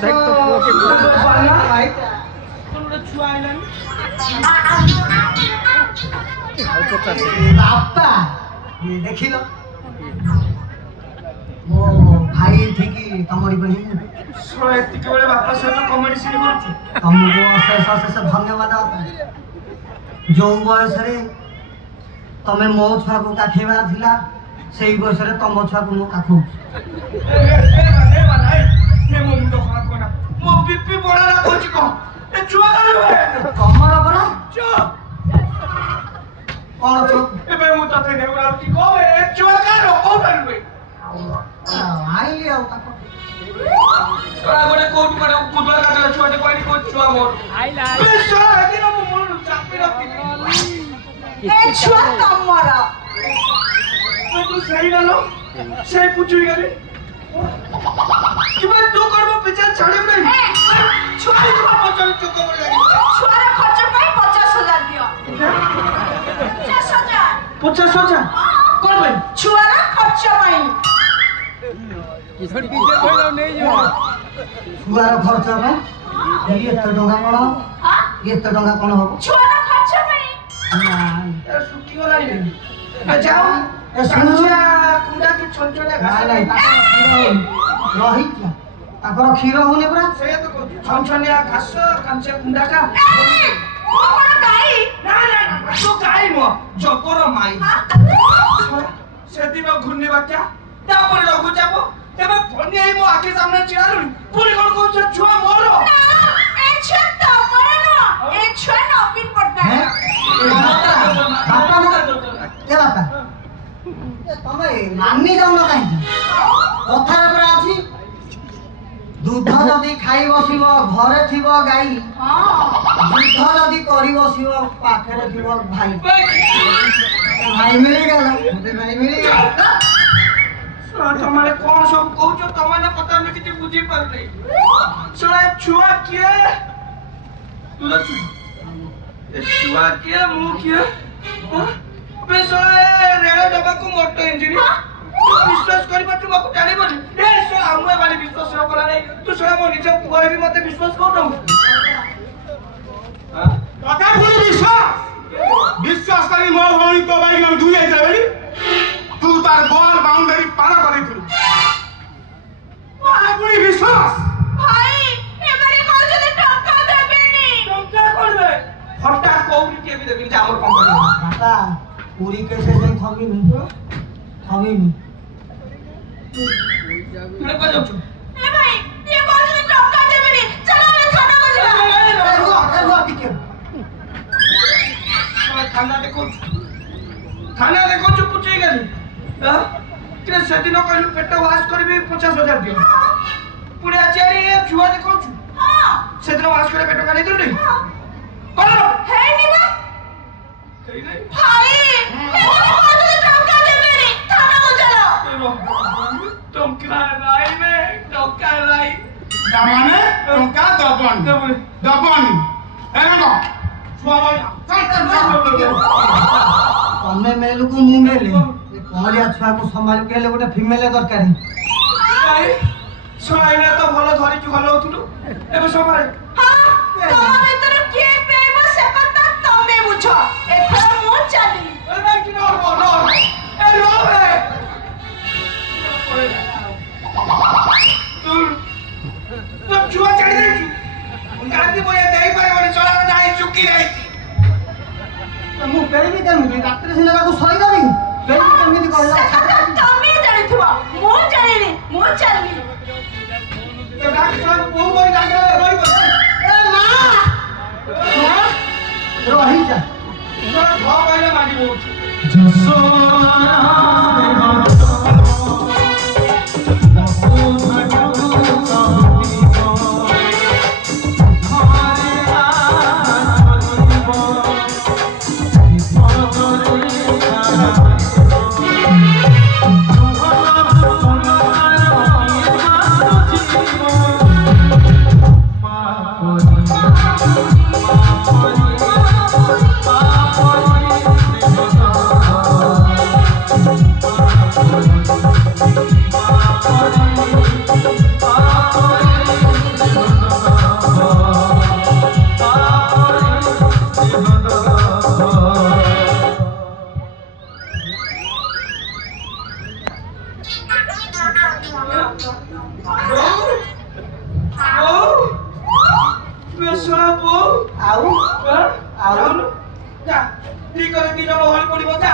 देख तो पुओ के बाला भाई तोरा छुआ आइलन ଆଉ ପଚାଶ ବାପା ଦେଖିଲ ମୋ ଭାଇ ଠିକି ତମରି ବନି ଶୁଣ ଏତିକି ବେଳେ ବାପା ସହିତ କମେଡି ସିନ୍ କରୁଛୁ ତମକୁ ଅଶେଷ ଅଶେଷ ଧନ୍ୟବାଦ ବାପା ଯୋଉ ବୟସରେ ତମେ ମୋ ଛୁଆକୁ କାଖେଇବାର ଥିଲା ସେଇ ବୟସରେ ତମ ଛୁଆକୁ ମୁଁ କାଖଉଛି ମୋ ମୁଣ୍ଡ ଖରାପ କନା ମୋ ବିପି ବଢା ରାଖୁଛି କଣ ଏ ଛୁଆ ତମର ପରା ଚୁପ୍ କଣ ଚୁପ୍ ଏବେ ମୁଁ ତତେ ନେଉରାଉଛି କହ ଏ ଛୁଆ କାହାର କୋଉଠାରୁ ଆଇଲି ଆଉ ତାକୁ ଛୁଆ ଗୋଟେ କୋଉଠୁ ମାନେ କୁଦୁଆ କାଟିଲା ଛୁଆଟେ କହିଲି କୋଉ ଛୁଆ ମୋର ଆଇଲା ଏ ଛୁଆ ଏଦିନ ମୁଁ ମୁଣ୍ଡ ଚାପି ରଖିଥିଲି ଏ ଛୁଆ ତମର ତୁ ସେଇ ଗଲ ସେଇ ପୁଚୁଇ ଗଲି କିବେ ତୁ କରବ ପିଛା ଛାଡ଼ିବ ନାହିଁ ଛୁଆ ତୁ ପଚାରି ଚୁକ କରି ଲାଗି ଛୁଆର ଖର୍ଚ୍ଚ ପାଇଁ 50,000 ଦିଅ 50,000 କଣ ପାଇଁ ଛୁଆର ଖର୍ଚ୍ଚ ପାଇଁ କିଛଡ଼ି ଡିଜେ ଧଇଲ ନେଇ ଯିବ ଛୁଆର ଖର୍ଚ୍ଚ ପାଇଁ ଏତେ ଟଙ୍କା କଣ ଏତେ ଟଙ୍କା କଣ ହବ ଛୁଆର ଖର୍ଚ୍ଚ ପାଇଁ ସୁଖୀ ଗଲାଣି ଯାଅ ଏ ସାନୁଆ କୁଣ୍ଡା କି ଛନଛନିଆ ଘାସ ନାଇଁ ରହିଥିଲା ତାଙ୍କର କ୍ଷୀର ହଉନି ପରା ସେଇଆ ତ କହୁଛି ଛନଛନିଆ ଘାସ କାଞ୍ଚା କୁଣ୍ଡାକା ମୁଁ କଣ ଗାଈ ନା ନା ନା ତୁ ଗାଈ ନୁହଁ ଜବର ମାଇ ସେଦିନ ଘୂର୍ଣ୍ଣି ବାତ୍ୟା ତାପରେ ଲଘୁଚାପ ଏବେ ଫନି ହେଇ ମୋ ଆଖି ସାମ୍ନାରେ ଛିଡାଲୁଣି ପୁଣି କଣ କହୁଛ ଛୁଆ ମୋର ଏ ଛୁଆ ତମର ନୁହଁ ଏ ଛୁଆ ନବୀନ ପଟ୍ଟନାୟକ ବାପା ତମେ ମାନି ଯାଉନ କାହିଁକି କଥାରେ ପରା ଅଛି ଦୁଧ ଯଦି ଖାଇ ବସିବ ଘରେ ଥିବ ଗାଈ ଦୁଧ ଯଦି କରି ବସିବ ପାଖରେ ଥିବ ଭାଇ ଭାଇ ମିଳିଗଲା ଭାଇ ମିଳିଗଲା ତମେ କଣ ସବୁ କହୁଛ ତମେ କଥା ଆମେ କିଛି ବୁଝିପାରୁନି ଶୁଣ ଛୁଆ କିଏ ତୁ ଛୁଆ କିଏ ମୁଁ କିଏ ରେଳ ଡବାକୁ ମୋଟର ଇଞ୍ଜିନ ବିଶ୍ୱାସ କରିପାରୁଛୁ ମତେ ଜାଣିବନି ଏ ଆମେ ମାନେ ବିଶ୍ୱାସ କଲା ନାହିଁ ତୁ ଶୁଣ ମୋ ନିଜ ପୁଅରେ ବି ମତେ ବିଶ୍ୱାସ କରୁନୁ କଥା ପୁଣି ବିଶ୍ୱାସ କରି ମୋ ଭଉଣୀ ତୋ ଭାଇ ଆମେ ଦୁଇ ଯାଇଥିଲେ ବୋଲି ତୁ ତାର ବଲ ବାଉଣ୍ଡରୀ ପାର କରିଥିଲୁ ପୁଣି ବିଶ୍ୱାସ ଭାଇ ଏମାନେ କହୁଛନ୍ତି ଟଙ୍କା ଦେବେନି ଟଙ୍କା କରିବେ ହଠାତ୍ କୋଉଠି କିଏ ବି ଦେବିନି ଯେ ଆମର କମ୍ପାନୀ ବାପା ପୁରୀ କେସେ ଯାଇ ଥମିନି ତୁମେ କଣ ଯାଉଛୁ ଏ ଭାଇ ଇଏ କହୁଛନ୍ତି ଟଙ୍କା ଦେବେନି ଚାଲ ଆମେ ଥାନାକୁ ଯିବା ଖାନା ଦେଖୁଛୁ ପୁଚେଇ ଗଲି କିରେ ସେଦିନ କହିଲୁ ପେଟ ୱାଶ କରିବି 50,000 ଦିଅ ପୁଣି ଆଜି ଛୁଆ ଦେଖାଉଛୁ ସେଦିନ ୱାଶ କରି ପେଟ କାଢି ଦେଲୁ କଣ ହେଇନି ବା ହେଇନାହିଁ ଭାଇ ଏମାନେ କହୁଛନ୍ତି ଟଙ୍କା ଦେବେନି ଥାନାକୁ ଚାଲ ଟଙ୍କା ନାହିଁ ରେ ଟଙ୍କା ନାହିଁ ମାନେ ଟଙ୍କା ଦବନି ତମେ ମେଲକୁ ମୁଁ ମେଲେ କଅଁଳିଆ ଛୁଆକୁ ସମ୍ଭାଳିକି ହେଲେ ଗୋଟେ ଫିମେଲ ଦରକାର ଶୁଣାଇଲେ ତ ଭଲ ଧରିଛୁ ଭଲ ହଉଥିଲୁ ଏବେ ସମ୍ଭାଳେ ତମ ଭିତରୁ କିଏ ପେଇବ ସେ କଥା ତମେ ବୁଝ ଏଥର ମୁଁ ଚାଲିଲି ଛୁଆ ଛାଡି ଦେଇଛୁ ଗାନ୍ଧୀ ବଳିଆ ଦେଇପାରିବନି ଚଳାର ନାହିଁ ଚୁକି ଯାଇଛି ମୁଁ ପେଳିବି କେମିତି ରାତିରେ ସିନା ତାକୁ ଶୋଇଦେବି ପେଳିବି କେମିତି କହିଲା ତମେ ଜାଣିଥିବ ମୁଁ ଜାଣିନି ମୁଁ ଚାଲିଲି ରହିଯା କହିଲେ ମାଗି ବହୁଛି Thank you. जा ठीक करे 3 जन हल पड़िबो जा